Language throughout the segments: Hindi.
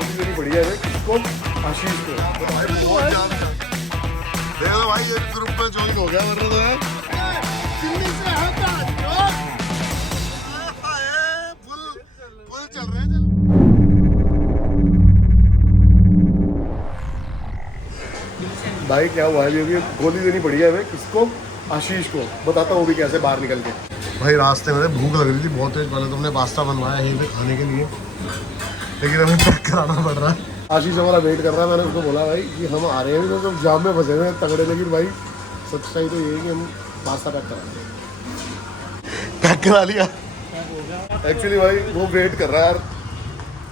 गोली देनी बढ़िया है किसको, आशीष को। देखो भाई ये ग्रुप में ज्वाइन हो गया वरना तो यार दिल्ली से फुल चल रहे हैं। भाई क्या हुआ है, अभी गोली देनी पड़ी है हमें किसको, आशीष को। बताता हूँ भी कैसे बाहर निकल के। भाई रास्ते में भूख लग रही थी बहुत तेज, पहले तुमने पास्ता बनवाया यहीं पे खाने के लिए, लेकिन हमें चेक कराना पड़ रहा है। आशीष हमारा वेट कर रहा है, मैंने उसको बोला भाई कि हम आ रहे हैं तो सब जाम में फंसे हुए हैं तगड़े, लेकिन भाई सच्चाई तो ये है कि हम पास्ता पैक करा लिया। एक्चुअली भाई वो वेट कर रहा है यार,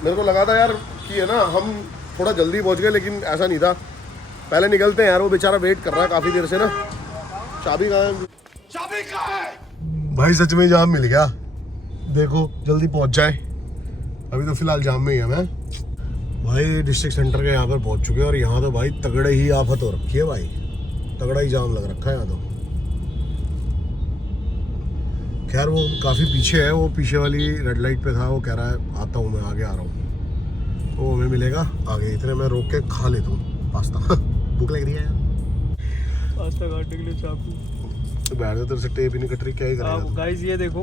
मेरे को लगा था यार कि है ना हम थोड़ा जल्दी पहुँच गए, लेकिन ऐसा नहीं था। पहले निकलते हैं यार, वो बेचारा वेट कर रहा है काफ़ी देर से ना। चाबी कहाँ है? चाबी कहाँ है? भाई सच में जाम मिल गया, देखो जल्दी पहुंच जाए। अभी तो फिलहाल जाम में ही है मैं। भाई डिस्ट्रिक्ट सेंटर के यहाँ पर पहुंच चुके हैं और यहाँ तो भाई तगड़े ही आफत हो रखी है भाई, तगड़ा ही जाम लग रखा है यहाँ तो। खैर वो काफ़ी पीछे है, वो पीछे वाली रेड लाइट पे था, वो कह रहा है आता हूँ मैं, आगे आ रहा हूँ, तो हमें मिलेगा आगे। इतने मैं रोक के खा लेता हूँ पास्ता। भूख लग रही है यार। पास्ता काटने के लिए चाकू बैठ तेरे से टेप ही नहीं कट रही, क्या ही करेगा। गाइस ये देखो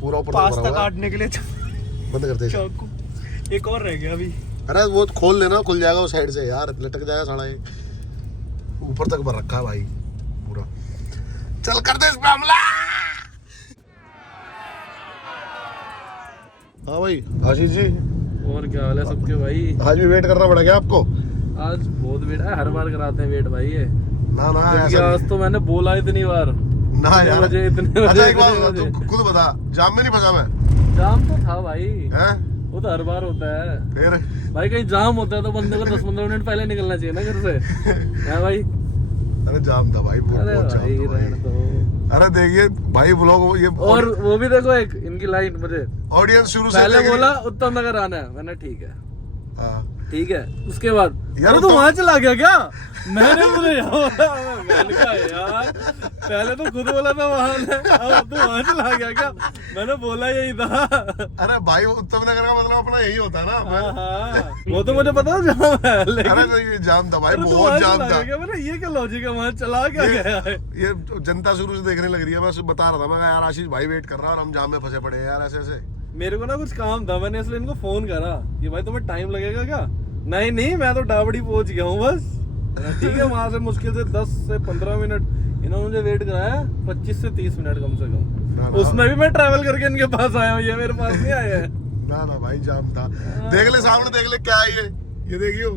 पूरा ऊपर पास्ता काटने के लिए बंद करते चाकू। एक और रह गया अभी। अरे वो खोल लेना, खुल जाएगा वो साइड से यार, लटक जाएगा साला। ये ऊपर तक भर रखा है भाई पूरा। चल कर दे इस पे हमला। हाँ भाई आशीष जी, और क्या हाल है सबके भाई? आज भी वेट करना पड़ा क्या आपको? आज बहुत वेट है, हर बार कराते हैं वेट भाई ये। ना ना क्योंकि आज तो मैंने बोला इतनी बार ना यार। इतने अच्छा एक बात तू खुद बता, जाम में नहीं फंसा मैं? जाम तो था भाई, हैं? वो तो हर बार होता है फिर भाई। कहीं जाम होता है तो बंदे को 10-15 मिनट पहले निकलना चाहिए ना घर से, है भाई? अरे जाम था भाई, बहुत अरे जाम था भाई भाई। रहने दो। अरे देखिए भाई ब्लॉग ये और वो भी देखो एक इनकी लाइन मुझे ऑडियंस शुरू से पहले देख रही- बोला उत्तम नगर आना है, मैंने ठीक है हाँ। ठीक है। उसके बाद यार अरे तो तो- वहां चला गया क्या? मैंने बोला यार पहले तो खुद बोला था वहां, अब तो वहां चला गया क्या? मैंने बोला यही था। अरे भाई उत्तम नगर का मतलब अपना यही होता है ना। हाँ, वो तो मुझे पता जाम है, लेकिन अरे नहीं, ये जाम था भाई, अरे तो बहुत वहां जाम चला था। गया। मैंने ये क्या लॉजिक है, वहां चला क्या गया है? ये जनता शुरू से देखने लग रही है, बस बता रहा था मैं यार आशीष भाई वेट कर रहा है और हम जाम में फंसे पड़े हैं यार ऐसे ऐसे। मेरे को ना कुछ काम था, मैंने इसलिए इनको फोन करा कि भाई तुम्हें टाइम लगेगा क्या? नहीं नहीं मैं तो डाबड़ी पहुंच गया हूँ बस। ठीक है, वहां से मुश्किल से 10 से 15 मिनट इन्होंने मुझे वेट कराया, 25 से 30 मिनट कम से कम। उसमें भी मैं ट्रैवल करके इनके पास आया हूँ, ये मेरे पास नहीं आया है। ना ना भाई जाम था। देख ले सामने, देख ले क्या है ये देखियो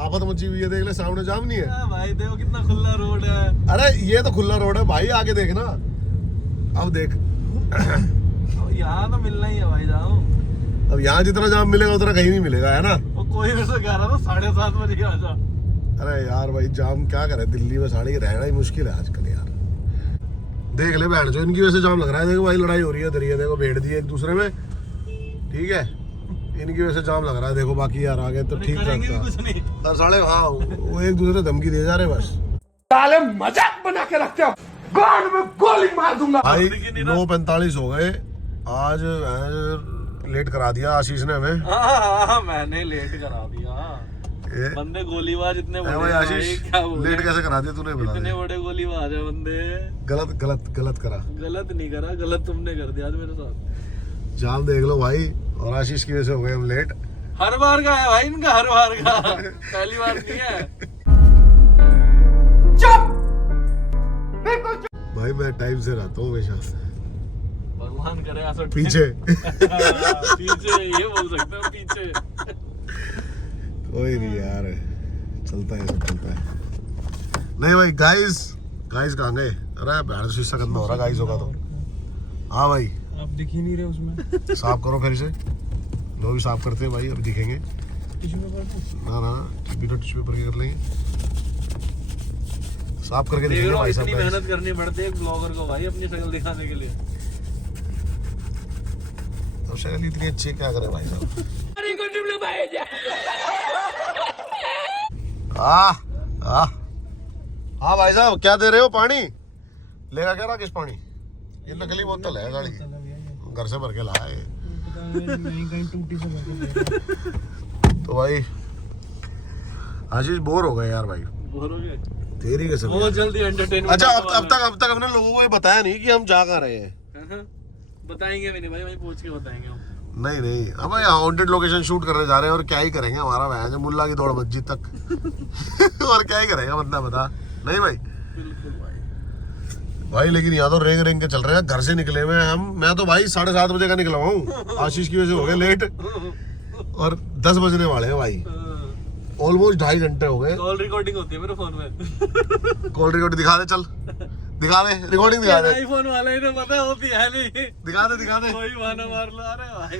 आफत मची हुई है, देख ले सामने जाम नहीं है। भाई देखो कितना खुला रोड है। अरे ये तो खुला रोड है भाई, आगे देखना। अब देख यहाँ तो मिलना ही है भाई, जाओ। अब यहाँ जितना जाम मिलेगा उतना कहीं नहीं मिलेगा, है ना? और कोई वैसे कह रहा था 7:30 बजे आ जा। अरे यार भाई जाम क्या करे, दिल्ली में साड़ी रहना ही मुश्किल है आजकल यार। देख ले बहन जो इनकी वजह से जाम लग रहा है, देखो भाई लड़ाई हो रही है इधर, ये देखो भेड़ दी एक दूसरे में, ठीक है? इनकी वजह से जाम लग रहा है, देखो बाकी यार आगे तो ठीक चलता। और साले हाँ वो एक दूसरे धमकी दे जा रहे बस। साले मजाक बना के रखते हो, गांड में गोली मार दूंगा। भाई 9:45 हो गए, आज लेट करा दिया आशीष ने हमें। हाँ मैंने लेट करा दिया। बंदे गोलीबाज इतने बड़े भाई आशीष क्या बोले? लेट कैसे करा दिया तूने, बता इतने दे। बड़े गोलीबाज है बंदे। गलत करा। गलत नहीं करा, गलत तुमने कर दिया आज मेरे साथ। जाम देख लो भाई, और आशीष की वजह से हो गए हम लेट। हर बार का है भाई इनका, हर बार का। पहली बार नहीं है। भाई मैं टाइम से रहता हूँ हमेशा। भगवान करे ऐसा पीछे पीछे ये बोल सकते हो, पीछे। कोई नहीं यार, चलता है सब चलता है। नहीं भाई गाइस कहाँ गए? अरे बैठ शीशा गंदा हो रहा गाइस होगा तो। हाँ भाई आप दिख ही नहीं रहे उसमें। साफ करो फिर से, लोग भी साफ करते हैं भाई, अब दिखेंगे। टिश्यू पेपर ना बिना टिश्यू पेपर के कर लेंगे, साफ करके देख दिखेंगे लो, भाई इतनी साहब। मेहनत करनी पड़ती है एक ब्लॉगर को भाई अपनी शक्ल दिखाने के लिए। तो शक्ल इतनी अच्छी क्या करे भाई साहब। हाँ भाई साहब क्या दे रहे हो? पानी लेगा क्या राकेश? पानी ये नकली बोतल है गाड़ी की, घर से भर के लाया है। भाई आशीष बोर हो गए यार भाई, बोर हो गए तेरी कसम। बहुत जल्दी एंटरटेनमेंट। अच्छा अब तक हमने लोगों को ये बताया नहीं कि हम जा कहाँ रहे हैं। बताएंगे भी नहीं भाई, वहीं पहुंच के बताएंगे हम। नहीं अब यहाँ हॉन्टेड लोकेशन शूट करने जा रहे हैं और क्या ही करेंगे, हमारा वह मुल्ला की दौड़ मस्जिद तक और क्या ही करेगा बंदा, बता। नहीं भाई बिल्कुल भाई, लेकिन यहाँ तो रेंग रेंग के चल रहे हैं, घर से निकले हुए हैं हम। मैं तो भाई 7:30 बजे का निकला हूँ, आशीष की वजह से हो गए लेट और 10 बजने वाले हैं भाई, ऑलमोस्ट 2.5 घंटे हो गए। कॉल रिकॉर्डिंग होती है मेरे फोन में। कॉल रिकॉर्ड दिखा दे, चल दिखा दे, रिकॉर्डिंग दिखा दे। आईफोन वाले ने पता होती है नहीं। दिखा दे कोई बहाना मार लो, अरे भाई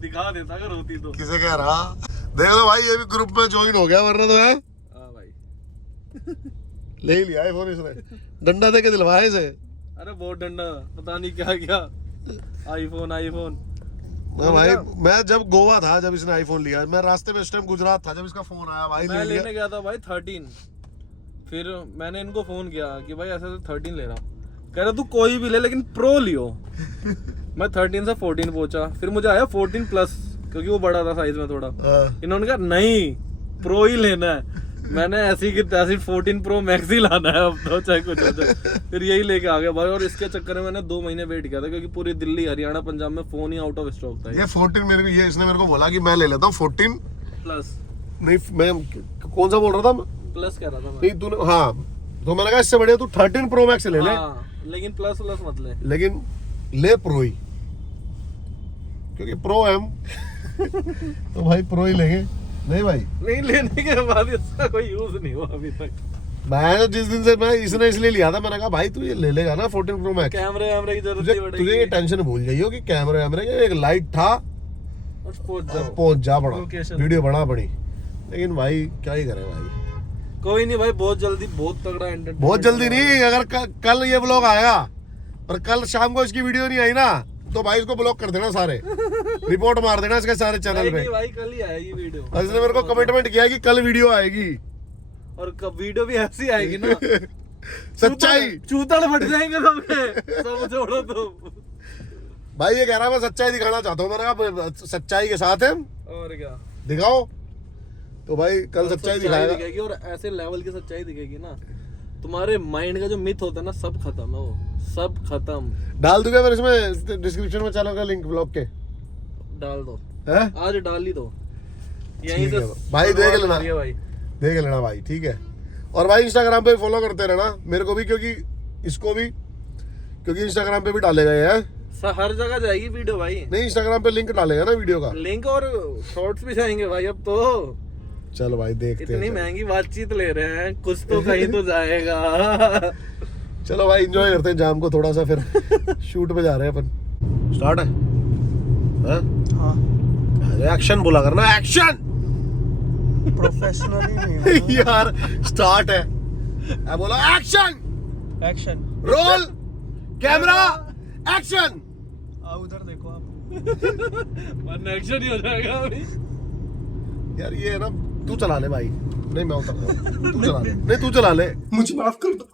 दिखा देता अगर होती तो। किसे कह रहा, देख लो भाई ये भी ग्रुप में ज्वाइन हो गया, वरना तो है। हाँ भाई ले ही लिया आईफोन इसने, डंडा दे के दिलवाया इसे। अरे बहुत डंडा, पता नहीं क्या क्या। आईफोन मैं भाई, मैं जब गोवा था, जब इसने आईफोन लिया, मैं रास्ते में उस टाइम गुजरात था जब इसका फोन आया भाई। मैं लेने गया था भाई 13, फिर मैंने इनको फोन किया कि भाई ऐसे तो 13 ले रहा, कह रहा तू कोई भी ले लेकिन प्रो लियो। मैं 13 से 14 पहुंचा, फिर मुझे आया 14 प्लस क्योंकि वो बड़ा था साइज में थोड़ा। इन्होंने कहा नहीं प्रो ही लेना है, मैंने ऐसी की तैसी 14 प्रो मैक्स ही लाना है अब तो, चाहे कुछ हो जाए। फिर यही लेके आ गया भाई, और इसके चक्कर में मैंने 2 महीने वेट किया था क्योंकि पूरी दिल्ली हरियाणा पंजाब में phone he out of stock था। ये 14 मेरे को, ये इसने मेरे को बोला कि मैं ले लेता हूँ 14 प्लस। नहीं मैं कौन सा बोल रहा था, प्लस कह रहा था मैं। नहीं तूने, हाँ तो मैंने कहा इससे बढ़िया तू 13 प्रो मैक्स ले ले। हाँ, लेकिन प्लस मत ले, लेकिन ले प्रो ही, क्योंकि प्रो है हम तो भाई प्रो ही लेंगे। नहीं भाई, नहीं लेने के बाद इसका कोई यूज नहीं हुआ अभी तक। मैं जिस दिन से, मैं इसने इसलिए लिया था, मैंने कहा भाई तू ये ले लेगा ना 14 प्रो मैक्स, कैमरे की जरूरत तुझे नहीं पड़ेगी। तुझे ये टेंशन भूल जाइयो कि कैमरे के एक लाइट था, पहुंच जा पड़ा, वीडियो बना पड़ी। लेकिन भाई क्या ही करे भाई, कोई नहीं भाई, बहुत जल्दी बहुत तगड़ा एंटरटेनमेंट। बहुत जल्दी नहीं, अगर कल ये ब्लॉग आएगा और कल शाम को इसकी वीडियो नहीं आई ना, तो भाई इसको ब्लॉक कर देना, सारे रिपोर्ट मार देना इसके सारे चैनल पे। भाई कल ही आएगी वीडियो, और इसने मेरे को कमिटमेंट किया कि कल वीडियो आएगी, और वीडियो भी ऐसी आएगी ना सच्चाई, चूतड़ फट जाएंगे सबके, सब छोड़ो तुम। भाई ये कह रहा मैं सच्चाई दिखाना चाहता हूँ, मैंने कहा सच्चाई के साथ है, और क्या दिखाओ। तो भाई कल सच्चाई दिखाएगा, और ऐसे लेवल की सच्चाई दिखेगी ना, तुम्हारे माइंड का जो मिथ होता है ना, सब खत्म है, वो सब खत्म। डाल दूंगा फिर इसमें डिस्क्रिप्शन में चैनल का लिंक ब्लॉग के, डाल दो है आज, डाल ही दो यहीं से भाई, देख लेना भाई, देख लेना भाई, ठीक है। और भाई इंस्टाग्राम पे फॉलो करते रहना मेरे को भी, क्योंकि इसको भी, क्योंकि इंस्टाग्राम पे भी डालेगा ये, हर जगह जाएगी वीडियो भाई। नहीं इंस्टाग्राम पे लिंक डालेगा ना वीडियो का, लिंक और शॉर्ट्स भी जाएंगे भाई अब तो। चलो भाई देखते हैं, इतनी महंगी बातचीत ले रहे हैं, कुछ तो कहीं तो जाएगा। चलो भाई एंजॉय करते हैं जाम को थोड़ा सा, फिर शूट पे जा रहे हैं अपन। स्टार्ट है, हाँ एक्शन बोला करना, एक्शन प्रोफेशनली नहीं यार। स्टार्ट है, मैं बोला action, action, roll camera action. उधर देखो आप, वरना एक्शन ही हो जाएगा अभी। यार ये है ना, तू चला ले भाई, नहीं मैं उतर रहा हूं, तू चला ले, नहीं तू चला ले, मुझे माफ कर दो।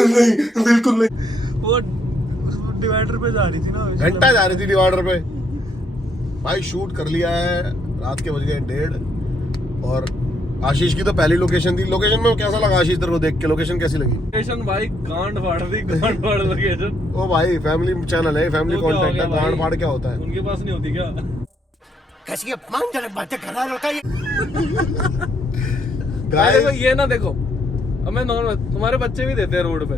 नहीं बिल्कुल नहीं, वो डिवाइडर पे जा रही थी ना, घंटा जा रही थी डिवाइडर पे। भाई शूट कर लिया है, रात के बज गए 1:30, और आशीष की तो पहली लोकेशन थी। लोकेशन में कैसा लगा आशीष तेरे को देख के, लोकेशन कैसी लगी? लोकेशन भाई गांड फाड़ दी, गांड फाड़ लोकेशन। ओ भाई फैमिली चैनल है, फैमिली तो क्या हो कंटेंट गया है, भाई? गांड फाड़ क्या होता है? उनके पास नहीं होती क्या? कैसी अपमानजनक बातें कर रहा लड़का ये। गाइस ये ना देखो, अब मैं नॉर्मल, तुम्हारे बच्चे भी देते हैं रोड पे,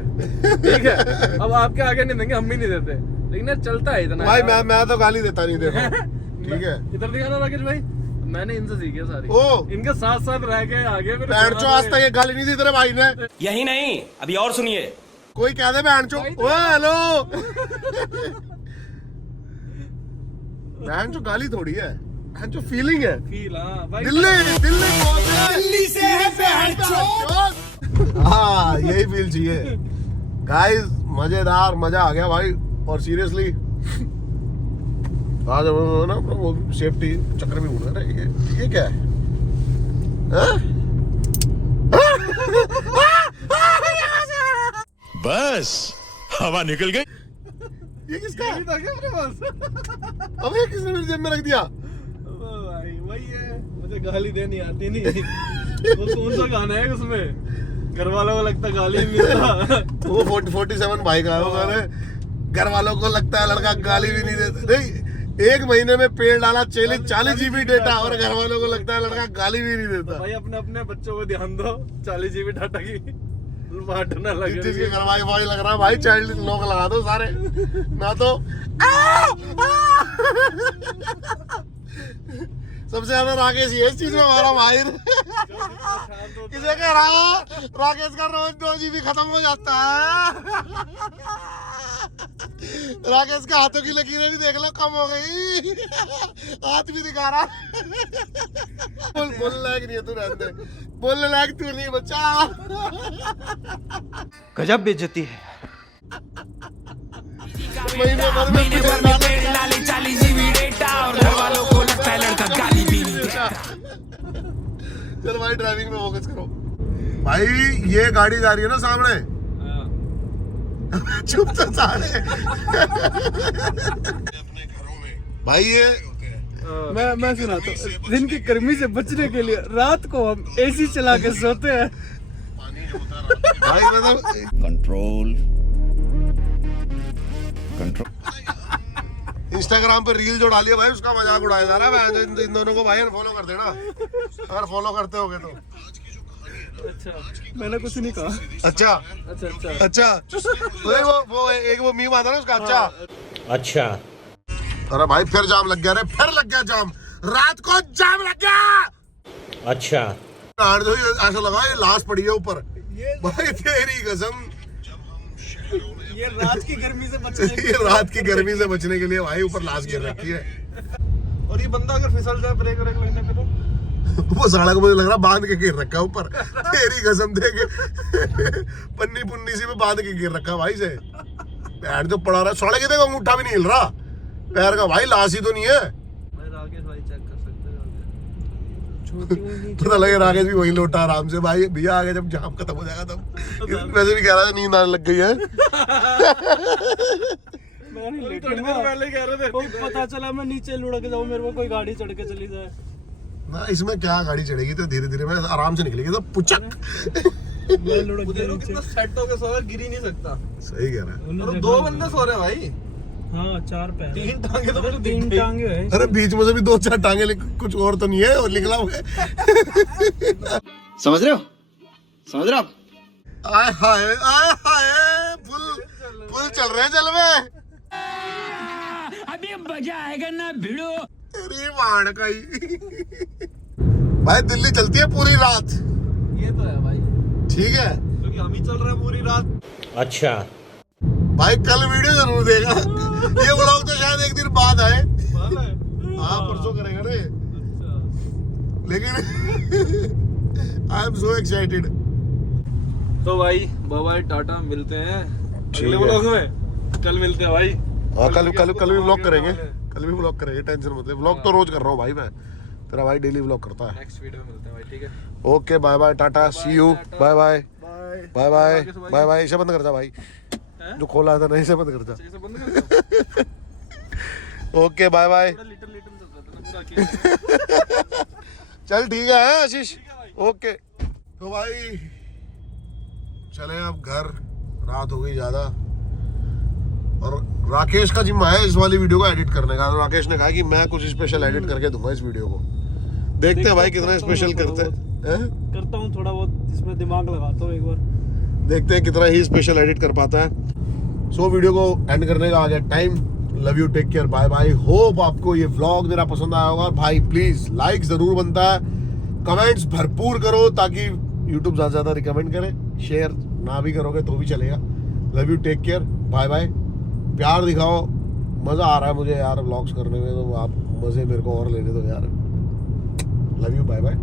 ठीक है, अब आपके आगे नहीं देंगे, हम भी नहीं देते, लेकिन यार चलता है इतना। भाई मैं तो गाली देता नहीं, देखो ठीक है। इधर दिखाना राकेश भाई, मैंने इनसे सीखे सारी, ओ इनके साथ साथ रह के आगे फिर बहन चो, आज तक ये गाली नहीं दी तेरे भाई ने। यही नहीं, अभी और सुनिए। कोई कह दे बहन चो, ओए हेलो बहन चो गाली थोड़ी है, बहन चो फीलिंग है। फील, हाँ भाई, दिल्ली से है बहन चो। हाँ यही फील चाहिए गाइस, मजेदार, मजा आ गया भाई। और सीरियसली आज हम ना वो सेफ्टी चक्कर में उड़ रहे हैं, ये क्या है? बस हवा निकल गई। ये किसका है? था क्या अपने पास? अबे किसने मेरी जेब में रख दिया? इसे गाली देनी आती नहीं। वो कौन सा गाना है उसमें घर वालों को लगता गाली मिलता। वो 47 भाई का है वो गाने। घर वालों को लगता है लड़का गाली भी नहीं देता। नहीं, 1 महीने में पेड़ डाला 40 GB डेटा और घर वालों को लगता है लड़का गाली भी नहीं देता। भाई अपने अपने बच्चों को ध्यान दो, 40 GB डाटा की बांटना लगे। जिसके घर वाई लग रहा है भाई चाइल्ड लॉक लगा दो सारे ना तो। सबसे ज्यादा राकेश ये इस चीज में हमारा माहिर। किसे कह रहा राकेश का रोज 2 GB खत्म हो जाता है। राकेश के हाथों की लकीरें भी देख लो कम हो गई। हाथ भी दिखा रहा। बोलने लायक नहीं है तू, रहने दे। बोलने लायक तू नहीं बच्चा। गजब बेइज्जती है। महीने भर में पेड़ डाले 40 GB डेटा और घर वालों को लगता है लड़का गाली भी नहीं देता। चल भाई ड्राइविंग में फोकस करो। भाई ये गाड़ी जा रही है ना सामने। चुप तो सारे। भाई ये मैं सुनाता हूँ। दिन की गर्मी से बचने के लिए रात को हम AC चला के सोते हैं। भाई मतलब कंट्रोल इंस्टाग्राम पे रील जो डाली है भाई उसका मजाक उड़ाया जा रहा है। इन दोनों को भाई अनफॉलो कर देना अगर फॉलो करते होगे तो। अच्छा मैंने कुछ नहीं कहा। अच्छा अच्छा अच्छा अच्छा वो एक वो मीम आता ना उसका। अच्छा अरे भाई फिर जाम लग गया रे, फिर लग गया जाम। रात को जाम लग गया। अच्छा ऐसा लगा ये लाश पड़ी है ऊपर। भाई तेरी कसम ये रात की गर्मी से बचने ये रात की गर्मी से बचने के लिए भाई ऊपर लाश गिर रखी है। और ये बंदा अगर फिसल जाए ब्रेक व्रेक लगने पे तो वो साला को मुझे लग रहा बांध के गिर रखा है ऊपर। तेरी कसम दे के पन्नी पुन्नी सी में बांध के गिर रखा भाई से। पैर जो पड़ा रहा साले के देखो अंगूठा भी नहीं हिल रहा पैर का। भाई लाश ही तो नहीं है। भाई राकेश भाई चेक कर सकते हो। पता लगे राकेश भी वही लौटा आराम से। भाई भैया आगे जब जाम खत्म हो जाएगा तब। वैसे भी कह रहा था नींद आने लग गई है। मैं नहीं थोड़ी लेटूंगा। देर पहले कह रहे वो थे पता चला मैं नीचे लुढ़क जाऊं, मेरे को कोई गाड़ी चढ़ के चली जाए। ना इसमें क्या गाड़ी चढ़ेगी तो धीरे धीरे में आराम से निकलेगी तो पुचक। मैं लुढ़क वो गया देखो नीचे। कितना सेट होके सो रहा है, गिर ही नहीं सकता। सही कह रहा है। उन्होंने और देखा 2 नहीं। बंदे सो रहे हैं भाई। हाँ 4 पैर। 3 टांगे तो अरे मुझे 3 दिख गई। टांगे है। अरे बीच में से भी 2-4 टांगे कुछ और तो नहीं है और निकला हुआ है। समझ रहे हो आप? आय हाय फुल चल रहे हैं जल में। अभी मजा आएगा ना भिड़ो। अरे वाण का ही। भाई दिल्ली चलती है पूरी रात। ये तो है भाई, ठीक है क्योंकि हम ही चल रहे हैं पूरी रात। अच्छा भाई कल वीडियो जरूर देगा। ये व्लॉग तो शायद एक दिन बाद आए। बात है। हाँ परसों करेगा रे। अच्छा लेकिन आई एम सो एक्साइटेड। तो भाई बाय बाय टाटा, मिलते हैं ठीक अगले है। व्लॉग में। कल मिलते हैं भाई। हाँ कल भी व्लॉग करेंगे। कल भी व्लॉग करेंगे, टेंशन मत ले। व्लॉग तो रोज कर रहा हूँ भाई मैं। तेरा भाई डेली व्लॉग करता है। नेक्स्ट वीडियो में मिलते हैं भाई, ठीक है। Okay bye bye tata see you bye bye bye bye bye bye. इसे बंद कर जा भाई, जो खोला था नहीं, इसे बंद कर जा। इसे बंद कर दो। Okay bye bye. लिटिल चल रहा था ना पूरा अकेले। चल ठीक है आशीष। ओके तो भाई चले अब घर, रात हो गई ज्यादा। और राकेश का जिम्मा है इस वाली वीडियो को एडिट करने का। तो राकेश ने कहा कि मैं कुछ स्पेशल एडिट करके दूंगा इस वीडियो को। देखते हैं भाई कितना स्पेशल करते हैं। करता हूँ थोड़ा बहुत, इसमें दिमाग लगाता हूँ एक बार। देखते हैं कितना ही स्पेशल एडिट कर पाता है। सो वीडियो को एंड करने का आ गया time. Love you, take care, bye bye. Hope आपको ये व्लॉग मेरा पसंद आया होगा। भाई प्लीज लाइक जरूर बनता है, कमेंट्स भरपूर करो ताकि यूट्यूब ज्यादा ज्यादा रिकमेंड करे। शेयर ना भी करोगे तो भी चलेगा। Love you, take care, bye bye. प्यार दिखाओ, मजा आ रहा है मुझे यार व्लॉग्स करने में, तो आप मजे मेरे को और लेने दो यार। Love you, bye bye.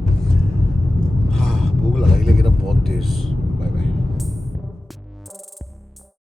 हाँ भूख लगाई लेकिन अब बहुत तेज।